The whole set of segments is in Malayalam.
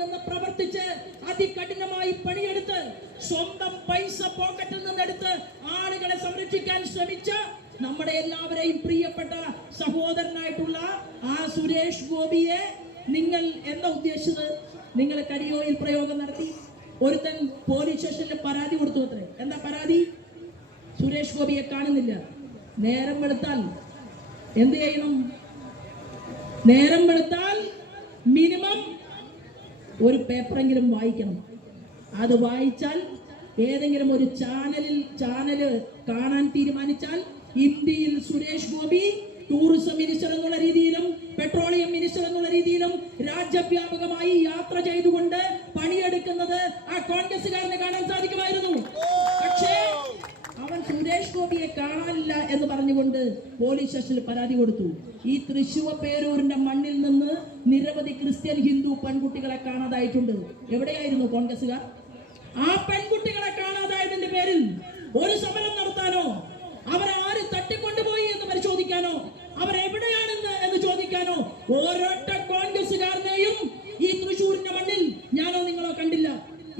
നിന്ന് പ്രവർത്തിച്ച് അതികഠിനമായി പണിയെടുത്ത് സ്വന്തം പൈസ പോക്കറ്റിൽ നിന്നെടുത്ത് ആളുകളെ സംരക്ഷിക്കാൻ ശ്രമിച്ച നമ്മുടെ എല്ലാവരെയും പ്രിയപ്പെട്ട സഹോദരനായിട്ടുള്ള ആ സുരേഷ് ഗോപിയെ നിങ്ങൾ എന്താ ഉദ്ദേശിച്ചത്? നിങ്ങൾ കരിയോയിൽ പ്രയോഗം നടത്തി. ഒരുത്തൻ പോലീസ് സ്റ്റേഷനിൽ പരാതി കൊടുത്തു അത്രേ. എന്താ പരാതി? സുരേഷ് ഗോപിയെ കാണുന്നില്ല. നേരം വെളുത്താൽ എന്ത് ചെയ്യണം? നേരം വെളുത്താൽ മിനിമം ഒരു പേപ്പറെങ്കിലും വായിക്കണം. അത് വായിച്ചാൽ ഏതെങ്കിലും ഒരു ചാനല് കാണാൻ തീരുമാനിച്ചാൽ ഇന്ത്യയിൽ സുരേഷ് ഗോപി ടൂറിസം മിനിസ്റ്റർ എന്നുള്ള രീതിയിലും പെട്രോളിയം മിനിസ്റ്റർ എന്നുള്ള രീതിയിലും രാജ്യവ്യാപകമായി യാത്ര ചെയ്തുകൊണ്ട് പണിയെടുക്കുന്നത് ആ കോൺഗ്രസുകാരനെ കാണാൻ സാധിക്കുമായിരുന്നു. പക്ഷേ അവൻ സുരേഷ് ഗോപിയെ കാണാനില്ല എന്ന് പറഞ്ഞുകൊണ്ട് പോലീസ് സ്റ്റേഷനിൽ പരാതി കൊടുത്തു. ഈ തൃശ്ശൂർ പേരൂരിന്റെ മണ്ണിൽ നിന്ന് നിരവധി ക്രിസ്ത്യൻ ഹിന്ദു പെൺകുട്ടികളെ കാണാതായിട്ടുണ്ട്. എവിടെയായിരുന്നു കോൺഗ്രസുകാർ? ആ പെൺകുട്ടികളെ കാണാതായതിന്റെ പേരിൽ ഒരു സമരം നടത്താനോ, അവരാര് തട്ടിക്കൊണ്ടുപോയി എന്ന് പരിശോധിക്കാനോ, അവരെവിടെയാണെന്ന് എന്ന് ചോദിക്കാനോ ഓരോരുത്തർ കോൺഗ്രസുകാരനെയും ഈ തൃശ്ശൂരിന്റെ മണ്ണിൽ ഞാനോ നിങ്ങളോ കണ്ടില്ല.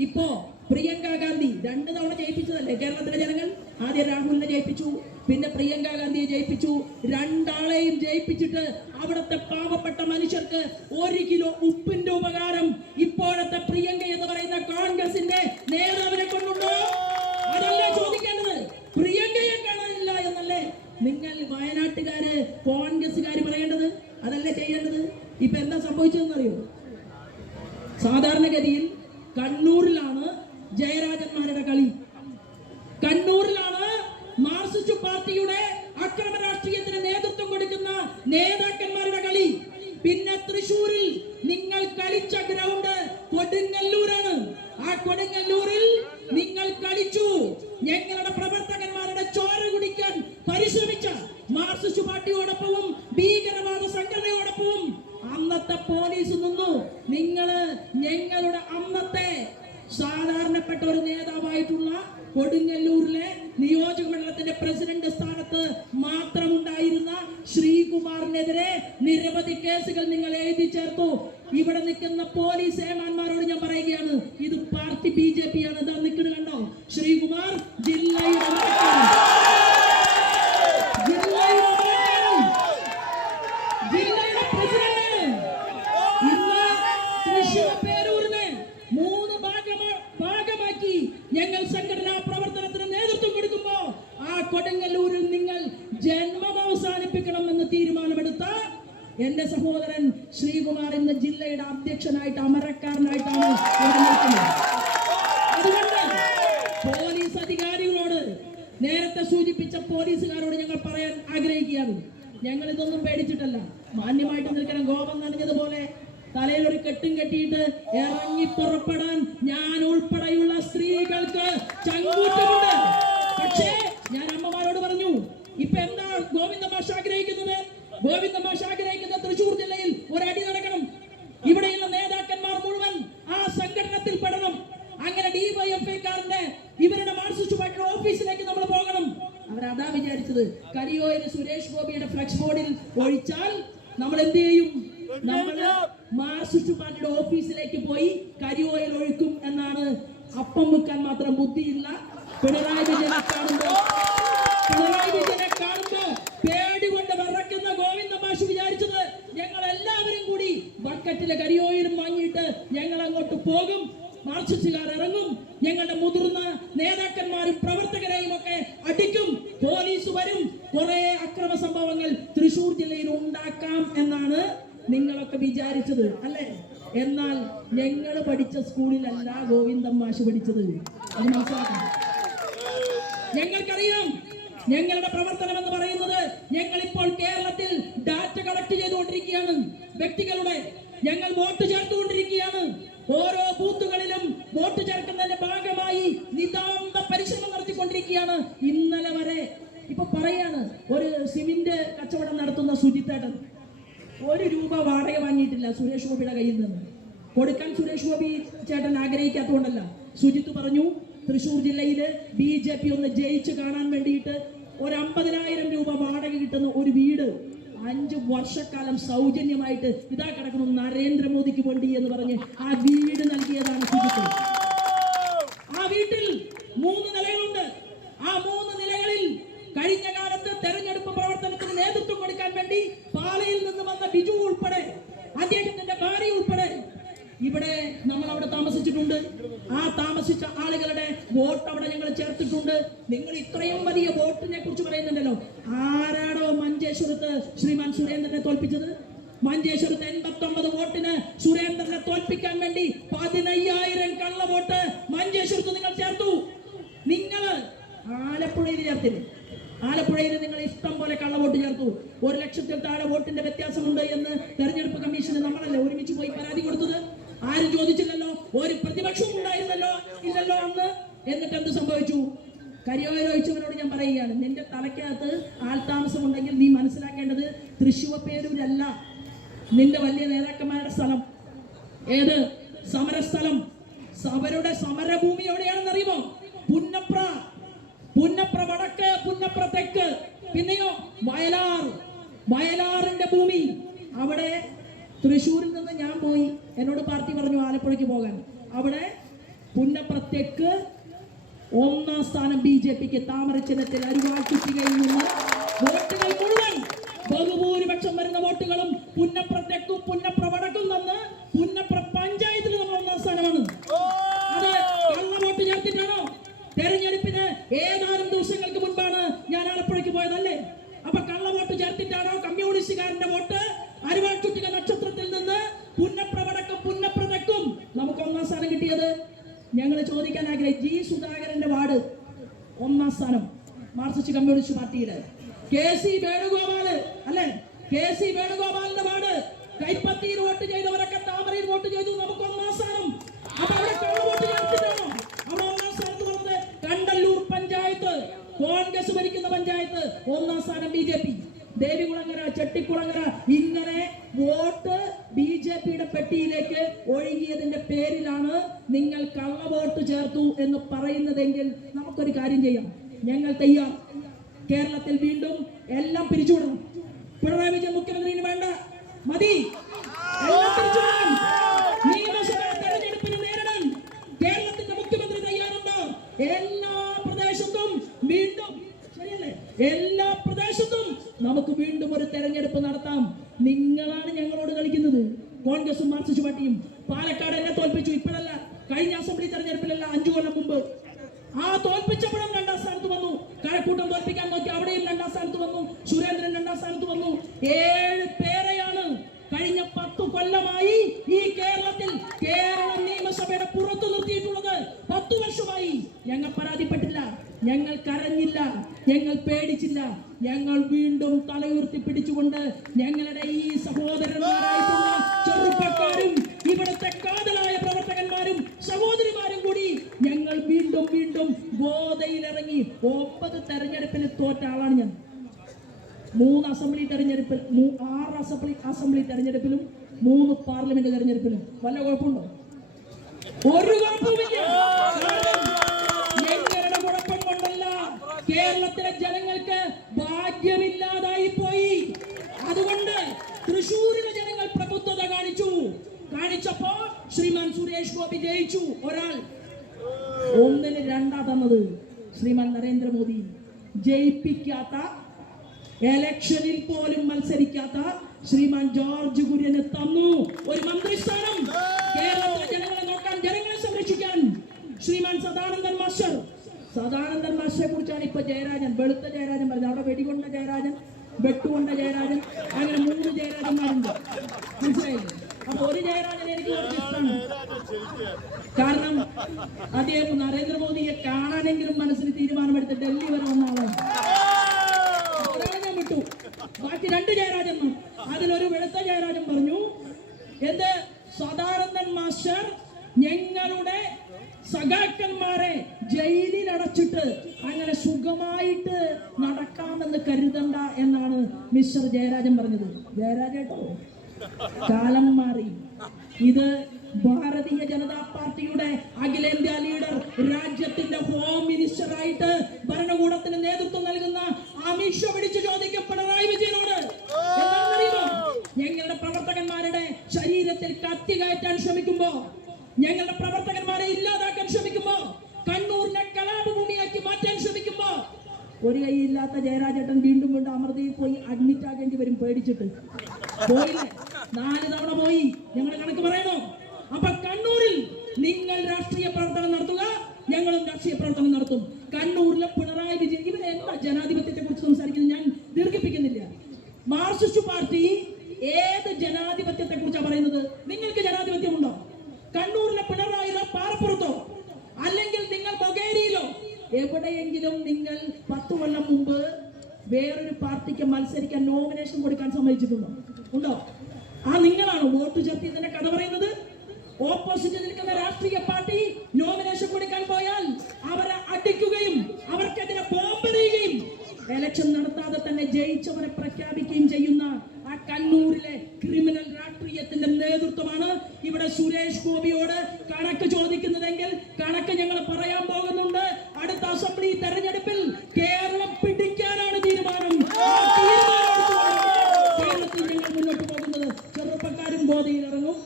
ഇപ്പോ പ്രിയങ്ക ഗാന്ധി 2 തവണ ജയിപ്പിച്ചതല്ലേ കേരളത്തിലെ ജനങ്ങൾ? ആദ്യം രാഹുലിനെ ജയിപ്പിച്ചു, പിന്നെ പ്രിയങ്ക ഗാന്ധിയെ ജയിപ്പിച്ചു. 2 ആളെയും ജയിപ്പിച്ചിട്ട് അവിടുത്തെ പാവപ്പെട്ട മനുഷ്യർക്ക് 1 കിലോ ഉപ്പിന്റെ ഉപകാരം ഇപ്പോഴത്തെ പ്രിയങ്ക എന്ന് പറയുന്ന കോൺഗ്രസിന്റെ നേതാവിനെ കൊണ്ടുണ്ടോ? അതല്ലേ ചോദിക്കേണ്ടത്. പ്രിയങ്കയെ കാണാനില്ല എന്നല്ലേ നിങ്ങൾ വയനാട്ടുകാര് കോൺഗ്രസുകാര് പറയേണ്ടത്? അതല്ലേ ചെയ്യേണ്ടത്. ഇപ്പൊ എന്താ സംഭവിച്ചതെന്നറിയോ? സാധാരണഗതിയിൽ കണ്ണൂരിലാണ് ജയരാജന്മാരുടെ കളി, കണ്ണൂരിലാണ് മാർക്സിസ്റ്റ് പാർട്ടിയുടെ അക്രമ രാഷ്ട്രീയത്തിന് നേതൃത്വം കൊടുക്കുന്ന നേതാക്കന്മാരുടെ കളി. പിന്നെ തൃശ്ശൂരിൽ നിങ്ങൾ കളിച്ച ഗ്രൗണ്ട് കൊടുങ്ങല്ലൂരാണ്. ആ കൊടുങ്ങല്ലൂരിൽ നിങ്ങൾ കളിച്ചു. ഞങ്ങളുടെ പ്രവർത്തകന്മാരുടെ ചോര കുടിക്കാൻ പരിശ്രമിച്ച മാർക്സിസ്റ്റ് പാർട്ടിയോടൊപ്പവും ഭീകരവാദ സംഘടനയോടൊപ്പവും അന്നത്തെ പോലീസ് നിന്നു. നിങ്ങള് ഞങ്ങളുടെ അന്നത്തെ സാധാരണപ്പെട്ട ഒരു നേതാവായിട്ടുള്ള കൊടുങ്ങല്ലൂരിലെ നിയോജക മണ്ഡലത്തിന്റെ പ്രസിഡന്റ് സ്ഥാനത്ത് മാത്രമുണ്ടായിരുന്ന ശ്രീകുമാറിനെതിരെ നിരവധി കേസുകൾ നിങ്ങൾ എഴുതി ചേർത്തു. ഇവിടെ നിൽക്കുന്ന പോലീസ് ഏമാന്മാരോട് ഞാൻ പറയുകയാണ്, ഇത് പാർട്ടി BJP ആണ്. എന്താ നിൽക്കുന്നത് കണ്ടോ? ശ്രീകുമാർ ജില്ലയുടെ പ്രസിഡന്റ്. ഇന്ന് തൃശ്ശൂർ പേരൂരിനെ 3 ഭാഗമാക്കി ഞങ്ങൾ സംഘടനാ പ്രവർത്തനത്തിന് നേതൃത്വം കൊടുക്കുമ്പോ ആ കൊടുങ്ങല്ലൂരിൽ നിങ്ങൾ ജന്മം അവസാനിപ്പിക്കണമെന്ന് തീരുമാനമെടുത്ത എന്റെ സഹോദരൻ ശ്രീകുമാർ ഇന്ന് ജില്ലയുടെ അധ്യക്ഷനായിട്ട് അമരക്കാരനായിട്ടാണ് നിൽക്കുന്നത്. അതുകൊണ്ട് പോലീസ് അധികാരികളോട്, നേരത്തെ സൂചിപ്പിച്ച പോലീസുകാരോട് ഞങ്ങൾ പറയാൻ ആഗ്രഹിക്കുകയാണ്, ഞങ്ങൾ ഇതൊന്നും പേടിച്ചിട്ടല്ല. മാന്യമായിട്ട് നിൽക്കണം. കോപം നനഞ്ഞതുപോലെ തലയിലൊരു കെട്ടും കെട്ടിയിട്ട് ഇറങ്ങി പുറപ്പെടാൻ ഞാൻ ഉൾപ്പെടെയുള്ള സ്ത്രീകൾക്ക് ചങ്കൂറ്റമുണ്ട്. പക്ഷേ ഞാൻ അമ്മമാരോട് പറഞ്ഞു, ഇപ്പൊ എന്താ ഗോവിന്ദ മാഷ് ആഗ്രഹിക്കുന്നത്? ഗോവിന്ദ മാഷ് ആഗ്രഹിക്കുന്ന തൃശ്ശൂർ ജില്ലയിൽ ഒരടി നടക്കണം. ഇവിടെയുള്ള നേതാക്കന്മാർ മുഴുവൻ ആ സംഘടനത്തിൽ പെടണം. അങ്ങനെ ഡിവൈഎഫ്ഐക്കാരന്റെ ഇവരുടെ മാർക്സിസ്റ്റ് പാർട്ടിയുടെ ഓഫീസിലേക്ക് നമ്മൾ പോകണം. അവരതാ വിചാരിച്ചത്. കരിയോയിൽ സുരേഷ് ഗോപിയുടെ ഫ്ലെക്സ് ബോർഡിൽ ഒഴിച്ചാൽ നമ്മൾ എന്ത് ചെയ്യും? നമ്മള് മാർക്സിസ്റ്റ് പാർട്ടിയുടെ ഓഫീസിലേക്ക് പോയി കരിയോയിൽ ഒഴിക്കും എന്നാണ്. അപ്പം വെക്കാൻ മാത്രം ബുദ്ധിയില്ല പിണറായി വിജയനെ കാണുമ്പോ പേടി കൊണ്ട് വിറയ്ക്കുന്ന ഗോവിന്ദ മാഷ് വിചാരിച്ചത് ഞങ്ങൾ എല്ലാവരും കൂടി ബക്കറ്റിലെ കരിയോയിലും വാങ്ങിയിട്ട് ഞങ്ങൾ അങ്ങോട്ട് പോകും, മാർക്സിസ്റ്റുകാർ ഇറങ്ങും, ഞങ്ങളുടെ മുതിർന്ന നേതാക്കന്മാരും പ്രവർത്തകരെയും ഒക്കെ അടിക്കും, പോലീസ് വരും, കുറെ അക്രമ സംഭവങ്ങൾ തൃശ്ശൂർ ജില്ലയിൽ ഉണ്ടാക്കാം എന്നാണ് നിങ്ങളൊക്കെ വിചാരിച്ചത് അല്ലേ? എന്നാൽ ഞങ്ങൾ പഠിച്ച സ്കൂളിലല്ല ഗോവിന്ദൻ മാഷ് പഠിച്ചത്. അത് മനസ്സിലാക്കണം. ഞങ്ങൾക്കറിയാം ഞങ്ങളുടെ പ്രവർത്തനം എന്ന് പറയുന്നത് ഞങ്ങൾ ഇപ്പോൾ കേരളത്തിൽ ഡാറ്റ കളക്ട് ചെയ്തുകൊണ്ടിരിക്കുകയാണ്. വ്യക്തികളുടെ ഞങ്ങൾ വോട്ട് ചേർത്തുകൊണ്ടിരിക്കുകയാണ്. ഓരോ ബൂത്തുകളിലും വോട്ട് ചേർക്കുന്നതിന്റെ ഭാഗമായി നിതാന്ത പരിശ്രമം നടത്തിക്കൊണ്ടിരിക്കുകയാണ്. ഇന്നലെ വരെ ഇപ്പൊ പറയാണ്, ഒരു സിമന്റ് കച്ചവടം നടത്തുന്ന സുജിത്തേട്ടൻ 1 രൂപ വാടക വാങ്ങിയിട്ടില്ല സുരേഷ് ഗോപിയുടെ കയ്യിൽ നിന്ന്. കൊടുക്കാൻ സുരേഷ് ഗോപി ചേട്ടൻ ആഗ്രഹിക്കാത്തതുകൊണ്ടല്ല. സുജിത്ത് പറഞ്ഞു, തൃശ്ശൂർ ജില്ലയിൽ BJP ഒന്ന് ജയിച്ച് കാണാൻ വേണ്ടിയിട്ട് ഒരു 50,000 രൂപ വാടക കിട്ടുന്ന ഒരു വീട് 5 വർഷക്കാലം സൗജന്യമായിട്ട് ഇതാ കിടക്കണം നരേന്ദ്രമോദിക്ക് വേണ്ടി എന്ന് പറഞ്ഞ് ആ വീട് നൽകിയതാണ് ശുചിത്വം. ആ വീട്ടിൽ 3 നിലകളുണ്ട്. ആ 3 നിലകളിൽ കഴിഞ്ഞ കാലത്ത് തെരഞ്ഞെടുപ്പ് പ്രവർത്തനത്തിന് നേതൃത്വം കൊടുക്കാൻ വേണ്ടി പാലയിൽ നിന്ന് വന്ന ബിജു ഉൾപ്പെടെ അദ്ദേഹത്തിന്റെ ഭാര്യ ഉൾപ്പെടെ ഇവിടെ നമ്മൾ അവിടെ താമസിച്ചിട്ടുണ്ട്. ആ താമസിച്ച ആളുകളുടെ വോട്ട് അവിടെ ഞങ്ങൾ ചേർത്തിട്ടുണ്ട്. നിങ്ങൾ ഇത്രയും വലിയ വോട്ടിനെ കുറിച്ച് പറയുന്നുണ്ടല്ലോ. ആരാടോ മഞ്ചേശ്വരത്ത് ശ്രീമാൻ സുരേന്ദ്രനെ തോൽപ്പിച്ചത്? മഞ്ചേശ്വരത്ത് 89 വോട്ടിന് സുരേന്ദ്രനെ തോൽപ്പിക്കാൻ വേണ്ടി 15,000 കള്ള വോട്ട് മഞ്ചേശ്വരത്ത് നിങ്ങൾ ചേർത്തു. നിങ്ങൾ ആലപ്പുഴയിൽ ചേർത്തില്ലേ? ആലപ്പുഴയിൽ നിങ്ങൾ ഇഷ്ടം പോലെ കള്ളവോട്ട് ചേർത്തു. 1 ലക്ഷത്തിൽ താഴെ വോട്ടിന്റെ വ്യത്യാസമുണ്ട് എന്ന് തെരഞ്ഞെടുപ്പ് കമ്മീഷന് നമ്മളല്ലേ ഒരുമിച്ച് പോയി പരാതി കൊടുത്തത്? ആരും ചോദിച്ചില്ലല്ലോ, ഒരു പ്രതിപക്ഷവും ഉണ്ടായിരുന്നല്ലോ ഇല്ലല്ലോ അന്ന്. എന്നിട്ട് എന്ത് സംഭവിച്ചു? കരിയോയിലൊഴിച്ചവരോട് ഞാൻ പറയുകയാണ്, നിന്റെ തലയ്ക്കകത്ത് ആൾതാമസം ഉണ്ടെങ്കിൽ നീ മനസ്സിലാക്കേണ്ടത് തൃശ്ശൂർപേരൂരല്ല നിന്റെ വലിയ നേതാക്കന്മാരുടെ സ്ഥലം. ഏത് സമരസ്ഥലം? അവരുടെ സമരഭൂമി എവിടെയാണെന്ന് അറിയുമോ? പുന്നപ്ര. പുന്നപ്ര വടക്ക്, പുന്നപ്ര തെക്ക്, പിന്നെയോ വയലാർ. വയലാറിന്റെ ഭൂമി. അവിടെ തൃശ്ശൂരിൽ നിന്ന് ഞാൻ പോയി, എന്നോട് പാർട്ടി പറഞ്ഞു ആലപ്പുഴയ്ക്ക് പോകാൻ. അവിടെ പുന്നപ്ര തെക്ക് 1ാം സ്ഥാനം BJPക്ക്. താമരച്ചിഹ്നത്തിൽ അരുവാട്ടുകയിൽ നിന്ന് വോട്ടുകൾ മുഴുവൻ ബഹുഭൂരിപക്ഷം വരുന്ന വോട്ടുകളും പുന്നപ്ര തെക്കും പുന്നപ്ര വടക്കും നിന്ന് പുന്നപ്ര പഞ്ചായത്തിൽ നമ്മൾ 1ാം സ്ഥാനമാണ്. അത് കള്ള വോട്ട് ചേർത്തിട്ടാണോ? തെരഞ്ഞെടുപ്പിന് ഏതാനും ദിവസങ്ങൾക്ക് മുൻപാണ് ഞാൻ ആലപ്പുഴയ്ക്ക് പോയതല്ലേ? അപ്പൊ കള്ള വോട്ട് ചേർത്തിട്ടാണോ കമ്മ്യൂണിസ്റ്റുകാരന്റെ വോട്ട് അരുവാട്ടുട്ടിക നക്ഷത്രത്തിൽ നിന്ന് പുന്നപ്ര വടക്കും പുന്നപ്ര തെക്കും നമുക്ക് 1ാം സ്ഥാനം കിട്ടിയത്? ഞങ്ങൾ ചോദിക്കാൻ ആഗ്രഹിച്ചു. ജി സുധാകരന്റെ വാർഡ് 1ാം സ്ഥാനം മാർക്സിസ്റ്റ് കമ്മ്യൂണിസ്റ്റ് പാർട്ടിയുടെ. KC വേണുഗോപാല് അല്ലെ? KC വേണുഗോപാലിന്റെ വാർഡ് കൈപ്പത്തിയിൽ വോട്ട് ചെയ്തവരൊക്കെ താമരയിൽ വോട്ട് ചെയ്തു. നമുക്ക് 1ാം സ്ഥാനം. അപ്പൊ അവിടെ കള്ള വോട്ട് ചേർത്തിട്ടാണോ അവിടെ 1ാം സ്ഥാനത്ത് വന്നത്? കണ്ടല്ലൂർ പഞ്ചായത്ത്, കോൺഗ്രസ് ഭരിക്കുന്ന പഞ്ചായത്ത്, 1ാം സ്ഥാനം BJP. ദേവികുളങ്ങര, ചെട്ടിക്കുളങ്ങര, ഇങ്ങനെ വോട്ട് BJPയുടെ പെട്ടിയിലേക്ക് ഒഴുകിയതിന്റെ പേരിലാണ് നിങ്ങൾ കള്ള വോട്ട് ചേർത്തു എന്ന് പറയുന്നതെങ്കിൽ നമുക്കൊരു കാര്യം ചെയ്യാം. ഞങ്ങൾ തയ്യാർ. കേരളത്തിൽ വീണ്ടും എല്ലാം പിരിച്ചുവിടണം. പിണറായി വിജയൻ മുഖ്യമന്ത്രിന് വേണ്ട, മതി. എല്ലാം പിരിച്ചുവിടണം. നിയമസഭാ തെരഞ്ഞെടുപ്പിന് നേരിടാൻ കേരളത്തിന്റെ മുഖ്യമന്ത്രി തയ്യാറുണ്ടോ? എല്ലാ പ്രദേശത്തും വീണ്ടും, ശരിയല്ലേ, എല്ലാ പ്രദേശത്തും നമുക്ക് വീണ്ടും ഒരു തെരഞ്ഞെടുപ്പ് നടത്താം. നിങ്ങളാണ് ഞങ്ങളോട് കളിക്കുന്നത്. കോൺഗ്രസും മാർക്സിസ്റ്റ് പാർട്ടിയും. പാലക്കാട് എന്നെ തോൽപ്പിച്ചു. ഇപ്പോഴല്ല, കഴിഞ്ഞ അസംബ്ലി തെരഞ്ഞെടുപ്പിലല്ല, 5 കൊല്ലം മുമ്പ്. ആ തോൽപ്പിച്ചപ്പോഴും 2ാം സ്ഥാനത്ത് വന്നു. കഴക്കൂട്ടം തോൽപ്പിക്കാൻ നോക്കി, അവിടെയും 2ാം സ്ഥാനത്ത് വന്നു. സുരേന്ദ്രൻ 2ാം സ്ഥാനത്ത് വന്നു. 7 പേരെയാണ് കഴിഞ്ഞ 10 കൊല്ലമായി ഈ കേരളത്തിൽ കേരള നിയമസഭയുടെ പുറത്തു നിർത്തിയിട്ടുള്ളത്. 10 വർഷമായി ഞങ്ങൾ പരാതിപ്പെട്ടില്ല, ഞങ്ങൾ കരഞ്ഞില്ല, ഞങ്ങൾ പേടിച്ചില്ല. ഞങ്ങൾ വീണ്ടും തലയുയർത്തി പിടിച്ചുകൊണ്ട് ഞങ്ങളുടെ ഈ സഹോദരന്മാരായിട്ടുള്ള ചെറുപ്പക്കാരും ഇവിടുത്തെ കാതലായ പ്രവർത്തകന്മാരും സഹോദരിമാരും കൂടി ഞങ്ങൾ വീണ്ടും വീണ്ടും ഗോതയിലിറങ്ങി. 9 തെരഞ്ഞെടുപ്പിൽ തോറ്റ ആളാണ് ഞാൻ. 3 അസംബ്ലി തെരഞ്ഞെടുപ്പിൽ, 6 അസംബ്ലി തെരഞ്ഞെടുപ്പിലും 3 പാർലമെന്റ് തെരഞ്ഞെടുപ്പിലും. വല്ല കുഴപ്പമുണ്ടോ? ഒരു കുഴപ്പമില്ല. ഞങ്ങളുടെ കുഴപ്പം കൊണ്ടല്ല, കേരളത്തിലെ ജനങ്ങൾക്ക് ഭാഗ്യമില്ലാതായി പോയി. അതുകൊണ്ട് തൃശ്ശൂരിലെ ജനങ്ങൾ പ്രബുദ്ധത കാണിച്ചപ്പോ ശ്രീമാൻ സുരേഷ് ഗോപി ജയിച്ചു. ഒരാൾ 1-ന് 2 തന്നത് ശ്രീമാൻ നരേന്ദ്രമോദി. ജയിപ്പിക്കാത്ത, ഇലക്ഷനിൽ പോലും മത്സരിക്കാത്ത ശ്രീമാൻ ജോർജ് കുര്യന് തന്നു ഒരു മന്ത്രിസ്ഥാനം. കേരളത്തിലെ ജനങ്ങളെ നോക്കാൻ, ജനങ്ങളെ സംരക്ഷിക്കാൻ ശ്രീമാൻ സദാനന്ദൻ മാസ്റ്ററെ കുറിച്ചാണ് ഇപ്പൊ ജയരാജൻ, വെളുത്ത ജയരാജൻ പറഞ്ഞത്. അവിടെ വെടികൊണ്ട ജയരാജൻ, വെട്ടുകൊണ്ട ജയരാജൻ, അങ്ങനെ 3 ജയരാജന്മാരുണ്ട്. മനസ്സിലായില്ലേ? അപ്പൊ ഒരു ജയരാജൻ എനിക്ക് കുറച്ച് ഇഷ്ടമാണ്. കാരണം അദ്ദേഹം നരേന്ദ്രമോദിയെ കാണാനെങ്കിലും മനസ്സിന് തീരുമാനമെടുത്ത് ഡൽഹി വരെ വന്ന ആളാണ്. ഒരാളെ ഞാൻ വിട്ടു, ബാക്കി 2 ജയരാജന്മാർ. അതിലൊരു വെളുത്ത ജയരാജൻ പറഞ്ഞു, എന്ത് സദാനന്ദൻ മാസ്റ്റർ ഞങ്ങളുടെ സഖാക്കന്മാരെ ജയിലിൽ അടച്ചിട്ട് അങ്ങനെ സുഖമായിട്ട് നടക്കാമെന്ന് കരുതണ്ട എന്നാണ് മിസ്റ്റർ ജയരാജൻ പറഞ്ഞത്. ജയരാജേട്ടോ, കാലം മാറി. ഇത് ഭാരതീയ ജനതാ പാർട്ടിയുടെ അഖിലേന്ത്യാ ലീഡർ, രാജ്യത്തിന്റെ ഹോം മിനിസ്റ്റർ ആയിട്ട് ഭരണകൂടത്തിന് നേതൃത്വം നൽകുന്ന അമിത്ഷാ പിടിച്ചു ചോദിക്കും പിണറായി വിജയനോട്, ഞങ്ങളുടെ പ്രവർത്തകന്മാരെ ഇല്ലാതാക്കാൻ ശ്രമിക്കുമ്പോ, കണ്ണൂരിനെ കലാപഭൂമിയാക്കി മാറ്റാൻ ശ്രമിക്കുമ്പോ, ഒരു കൈയില്ലാത്ത ജയരാജേട്ടൻ വീണ്ടും വീണ്ടും അമൃതയിൽ പോയി അഡ്മിറ്റ് ആകേണ്ടി വരും പേടിച്ചിട്ട്. പോയില്ലേ? 4 തവണ പോയി. ഞങ്ങൾ കണക്ക് പറയണോ? അപ്പൊ കണ്ണൂരിൽ നിങ്ങൾ രാഷ്ട്രീയ പ്രവർത്തനം നടത്തുക, ഞങ്ങളും രാഷ്ട്രീയ പ്രവർത്തനം നടത്തും. കണ്ണൂരിലെ പിണറായി വിജയൻ ഇവരെ എന്താ ജനാധിപത്യത്തെ കുറിച്ച് സംസാരിക്കുന്നത്? ഞാൻ ദീർഘിപ്പിക്കുന്നില്ല. മാർക്സിസ്റ്റ് പാർട്ടി ഏത് ജനാധിപത്യത്തെ കുറിച്ചാണ് പറയുന്നത്? നിങ്ങൾക്ക് ജനാധിപത്യമുണ്ടോ? കണ്ണൂരിലെ പിണറായിലോ പാറപ്പുറത്തോ അല്ലെങ്കിൽ നിങ്ങൾ മൊകേരിയിലോ എവിടെയെങ്കിലും നിങ്ങൾ 10 കൊല്ലം മുമ്പ് വേറൊരു പാർട്ടിക്ക് മത്സരിക്കാൻ നോമിനേഷൻ കൊടുക്കാൻ സമ്മതിച്ചിട്ടുണ്ടോ? ഉണ്ടോ? ആ നിങ്ങളാണ് വോട്ട് ചേർത്തിയതിന്റെ കഥ പറയുന്നത്. ഓപ്പോസിറ്റ് നിൽക്കുന്ന രാഷ്ട്രീയ പാർട്ടി നോമിനേഷൻ കൊടുക്കാൻ പോയാൽ അവരെ അടിക്കുകയും അവർക്കെതിരെ ബോംബെറിയുകയും ഇലക്ഷൻ നടത്താതെ തന്നെ ജയിച്ചവരെ പ്രഖ്യാപിക്കുകയും ചെയ്യുന്ന ആ കണ്ണൂരിലെ ക്രിമിനൽ രാഷ്ട്രീയത്തിന്റെ നേതൃത്വമാണ് ഇവിടെ സുരേഷ് ഗോപിയോട് കണക്ക് ചോദിക്കുന്നതെങ്കിൽ കണക്ക് ഞങ്ങൾ പറയാൻ പോകുന്നുണ്ട്. അടുത്ത അസംബ്ലി തെരഞ്ഞെടുപ്പിൽ കേരളം പിടിക്കാനാണ് തീരുമാനം. കേരളത്തിൽ ഞങ്ങൾ മുന്നോട്ട് പോകുന്നത്. ചെറുപ്പക്കാരും ഗോതയിലിറങ്ങും,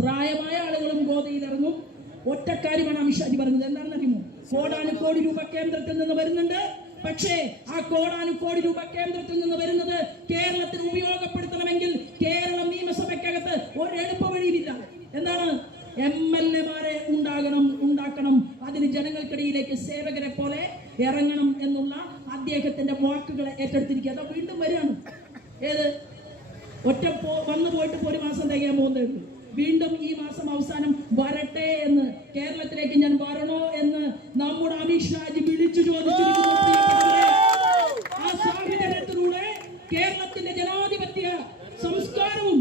പ്രായമായ ആളുകളും ഗോതയിലിറങ്ങും. ഒറ്റക്കാര്യമാണ് അമിത്ഷാജി പറഞ്ഞത്. എന്താണെന്ന് അറിയുമോ? കോടാനുകോടി രൂപ കേന്ദ്രത്തിൽ നിന്ന് വരുന്നുണ്ട്. പക്ഷേ ആ കോടാനുകോടി രൂപ കേന്ദ്രത്തിൽ നിന്ന് വരുന്നത് കേരളത്തിന് ഉപയോഗപ്പെടുത്തണമെങ്കിൽ കേരളം നിയമസഭയ്ക്കകത്ത് ഒരു എളുപ്പ വഴിയില്ല. എന്താണ്? MLA-മാരെ ഉണ്ടാക്കണം. അതിന് ജനങ്ങൾക്കിടയിലേക്ക് സേവകരെ പോലെ ഇറങ്ങണം എന്നുള്ള അദ്ദേഹത്തിന്റെ വാക്കുകളെ ഏറ്റെടുത്തിരിക്കുക. അത് വീണ്ടും വരികയാണ്. ഏത്? വന്നു പോയിട്ട് 1 മാസം തികയാൻ പോകുന്നേ ഉള്ളൂ. വീണ്ടും ഈ മാസം അവസാനം വരട്ടെ എന്ന്, കേരളത്തിലേക്ക് ഞാൻ വരണോ എന്ന് നമ്മുടെ അമിത്ഷാജി വിളിച്ചു ചോദിച്ചിരിക്കുന്നു. ആ സാഹചര്യത്തിലൂടെ കേരളത്തിന്റെ ജനാധിപത്യ സംസ്കാരവും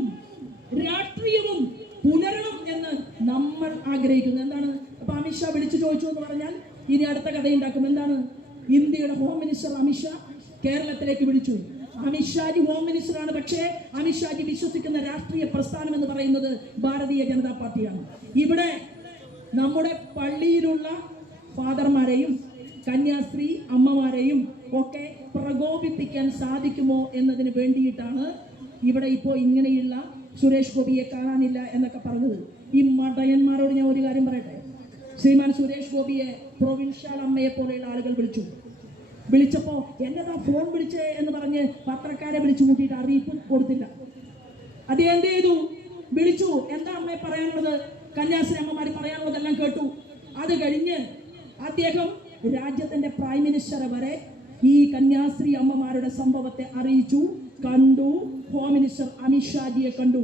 രാഷ്ട്രീയവും പുലരണം എന്ന് നമ്മൾ ആഗ്രഹിക്കുന്നു. എന്താണ്? അപ്പൊ അമിത്ഷാ വിളിച്ചു ചോദിച്ചു എന്ന് പറഞ്ഞാൽ ഇനി അടുത്ത കഥയുണ്ടാക്കും. എന്താണ്? ഇന്ത്യയുടെ ഹോം മിനിസ്റ്റർ അമിത്ഷാ കേരളത്തിലേക്ക് വിളിച്ചു. അമിത്ഷാജി ഹോം മിനിസ്റ്ററാണ്. പക്ഷേ അമിത്ഷാജി വിശ്വസിക്കുന്ന രാഷ്ട്രീയ പ്രസ്ഥാനം എന്ന് പറയുന്നത് ഭാരതീയ ജനതാ പാർട്ടിയാണ്. ഇവിടെ നമ്മുടെ പള്ളിയിലുള്ള ഫാദർമാരെയും കന്യാസ്ത്രീ അമ്മമാരെയും ഒക്കെ പ്രകോപിപ്പിക്കാൻ സാധിക്കുമോ എന്നതിന് വേണ്ടിയിട്ടാണ് ഇവിടെ ഇപ്പോൾ ഇങ്ങനെയുള്ള സുരേഷ് ഗോപിയെ കാണാനില്ല എന്നൊക്കെ പറഞ്ഞത്. ഈ മടയന്മാരോട് ഞാൻ ഒരു കാര്യം പറയട്ടെ. ശ്രീമാൻ സുരേഷ് ഗോപിയെ പ്രൊവിൻഷ്യൽ അമ്മയെ പോലെയുള്ള ആളുകൾ വിളിച്ചപ്പോ എന്നതാ ഫോൺ വിളിച്ചേ എന്ന് പറഞ്ഞ് പത്രക്കാരെ വിളിച്ചു കൂട്ടിയിട്ട് അറിയിപ്പ് കൊടുത്തില്ല. അത് എന്ത് ചെയ്തു? വിളിച്ചു. എന്താ അമ്മയെ പറയാനുള്ളത്? കന്യാസ്ത്രീ അമ്മമാര് പറയാനുള്ളതെല്ലാം കേട്ടു. അത് കഴിഞ്ഞ് അദ്ദേഹം രാജ്യത്തിന്റെ പ്രൈം മിനിസ്റ്ററെ വരെ ഈ കന്യാസ്ത്രീ അമ്മമാരുടെ സംഭവത്തെ അറിയിച്ചു, കണ്ടു. ഹോം മിനിസ്റ്റർ അമിത്ഷാജിയെ കണ്ടു.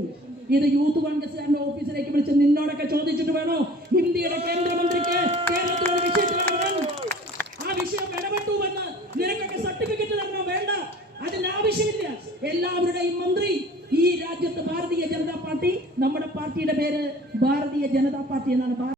ഇത് യൂത്ത് കോൺഗ്രസ്സുകാരുടെ ഓഫീസിലേക്ക് വിളിച്ച് നിന്നോടൊക്കെ ചോദിച്ചിട്ട് വേണോ ഇന്ത്യയുടെ കേന്ദ്രമന്ത്രിക്ക് കേരളത്തിലുള്ള വിഷയത്തിൽ ആ വിഷയം ഇടപെട്ടുവെന്ന് നിനക്കൊക്കെ സർട്ടിഫിക്കറ്റ് തരണോ? വേണ്ട, അതിന്റെ ആവശ്യമില്ല. എല്ലാവരുടെയും മന്ത്രി ഈ രാജ്യത്ത് ഭാരതീയ ജനതാ പാർട്ടി, നമ്മുടെ പാർട്ടിയുടെ പേര് ഭാരതീയ ജനതാ പാർട്ടി എന്നാണ്.